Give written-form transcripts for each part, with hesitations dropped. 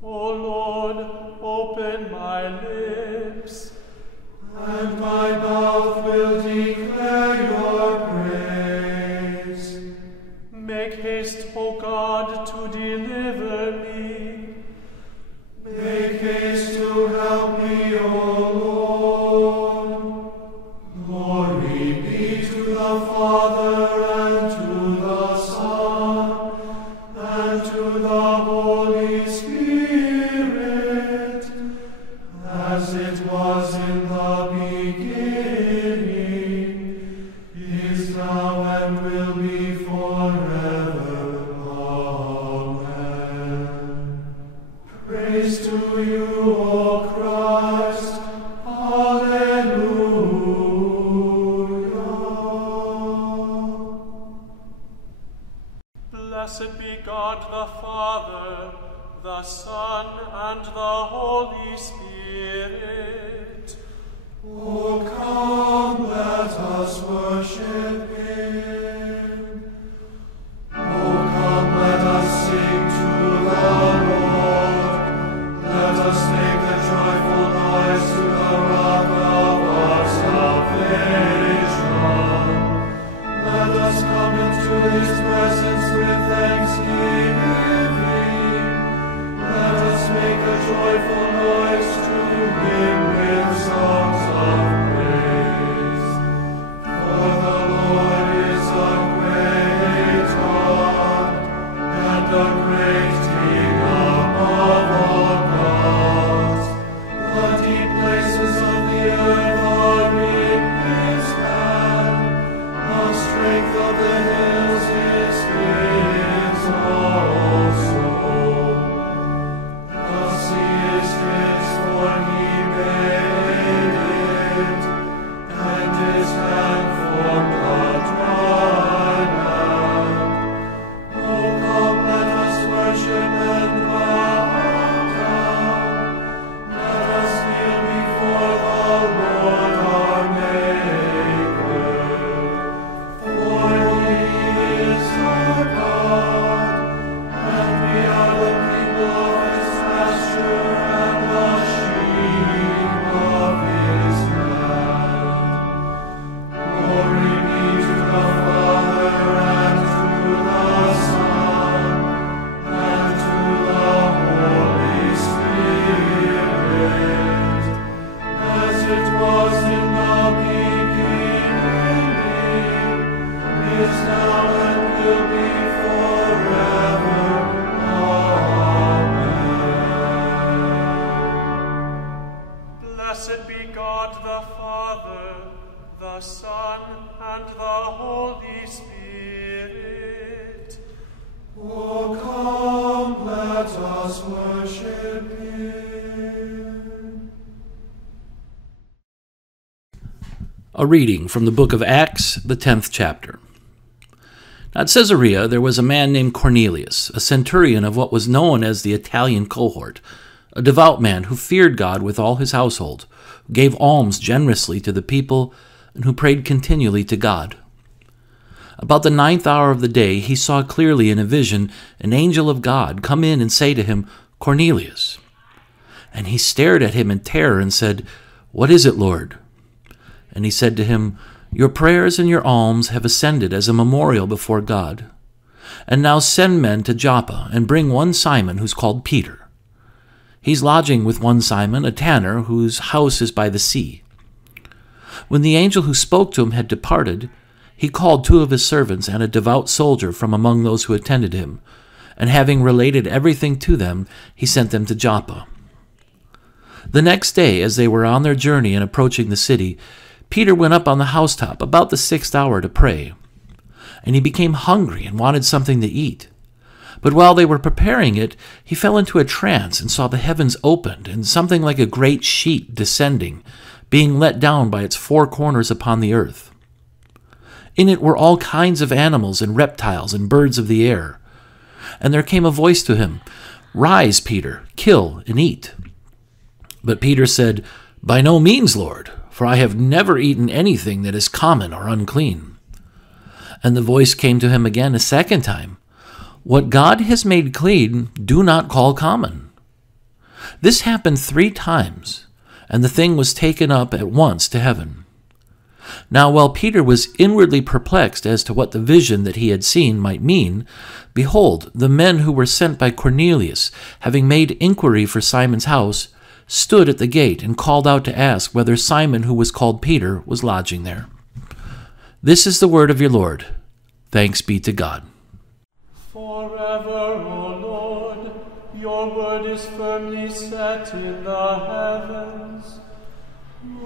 O Lord, open my lips, and my mouth will declare your praise. Make haste, O God, to deliver me. Make haste to help me, O Lord. Glory be to the Father, and to the Son, and to the Holy Spirit, as it was in the beginning, is now, and will be forever. Amen. Praise to you, O Christ. Hallelujah. Blessed be God the Father, the Son, and the Holy Spirit. O come, let us worship him. O come, let us sing to the Lord. Let us make a joyful noise to the rock of our salvation. Let us come into his presence with thanksgiving. Let us make a joyful noise to him with songs of praise. For the Lord is a great God, and a great King above all gods. The deep places of the earth are in his hand. The strength of the hills is his also. The sea is his, for he made it, and his hand formed the dry land. O come, let us worship and bow down. Let us kneel before the Lord our Maker. For he is our God, and we are the people of his pasture and the sheep of his hand. Glory be to the Father, and to the Son, and to the Holy Spirit, as it was in the beginning, is now, and will be forever. Amen. Blessed be God the Father, the Son, and the Holy Spirit. O come, let us worship him. A reading from the book of Acts, the 10th chapter. Now at Caesarea there was a man named Cornelius, a centurion of what was known as the Italian cohort, a devout man who feared God with all his household, who gave alms generously to the people, and who prayed continually to God. About the 9th hour of the day he saw clearly in a vision an angel of God come in and say to him, "Cornelius." And he stared at him in terror and said, "What is it, Lord?" And he said to him, "Your prayers and your alms have ascended as a memorial before God. And now send men to Joppa and bring one Simon who's called Peter. He's lodging with one Simon, a tanner, whose house is by the sea." When the angel who spoke to him had departed, he called 2 of his servants and a devout soldier from among those who attended him, and having related everything to them, he sent them to Joppa. The next day, as they were on their journey and approaching the city, Peter went up on the housetop about the 6th hour to pray. And he became hungry and wanted something to eat. But while they were preparing it, he fell into a trance and saw the heavens opened, and something like a great sheet descending, being let down by its 4 corners upon the earth. In it were all kinds of animals and reptiles and birds of the air. And there came a voice to him, "Rise, Peter, kill and eat." But Peter said, "By no means, Lord, for I have never eaten anything that is common or unclean." And the voice came to him again a second time, "What God has made clean, do not call common." This happened 3 times, and the thing was taken up at once to heaven. Now while Peter was inwardly perplexed as to what the vision that he had seen might mean, behold, the men who were sent by Cornelius, having made inquiry for Simon's house, stood at the gate and called out to ask whether Simon, who was called Peter, was lodging there. This is the word of your Lord. Thanks be to God. Forever, O Lord, your word is firmly set in the heavens.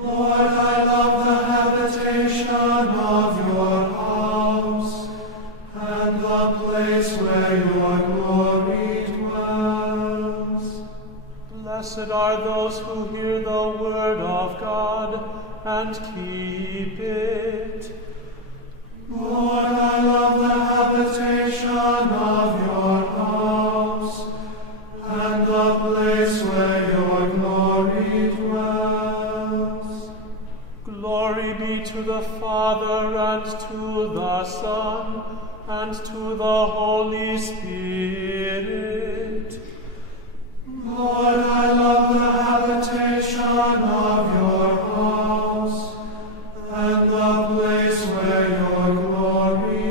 Lord, I love the habitation of your house, and the place where your glory dwells. Blessed are those who hear the word of God and keep it. Lord, I love the habitation of your house, and the place where your glory dwells. Glory be to the Father, and to the Son, and to the Holy Spirit. Lord, I love the habitation of your house, and the place where your glory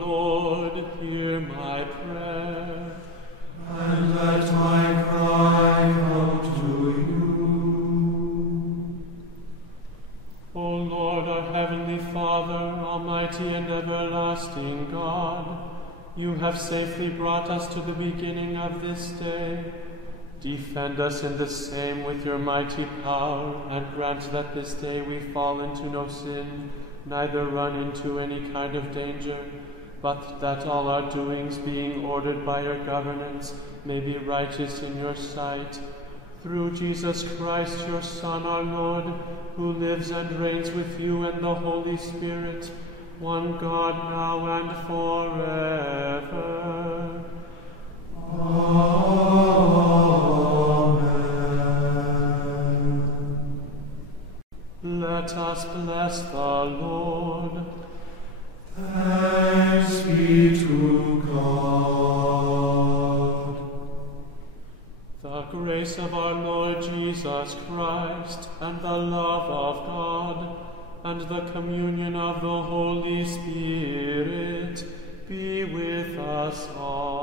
Lord, hear my prayer. And let my cry come to you. O Lord, our heavenly Father, almighty and everlasting God, you have safely brought us to the beginning of this day. Defend us in the same with your mighty power, and grant that this day we fall into no sin, neither run into any kind of danger, but that all our doings, being ordered by your governance, may be righteous in your sight. Through Jesus Christ, your Son, our Lord, who lives and reigns with you and the Holy Spirit, one God, now and forever. Amen. Let us bless the Lord. Thanks be to God. The grace of our Lord Jesus Christ, and the love of God, and the communion of the Holy Spirit be with us all.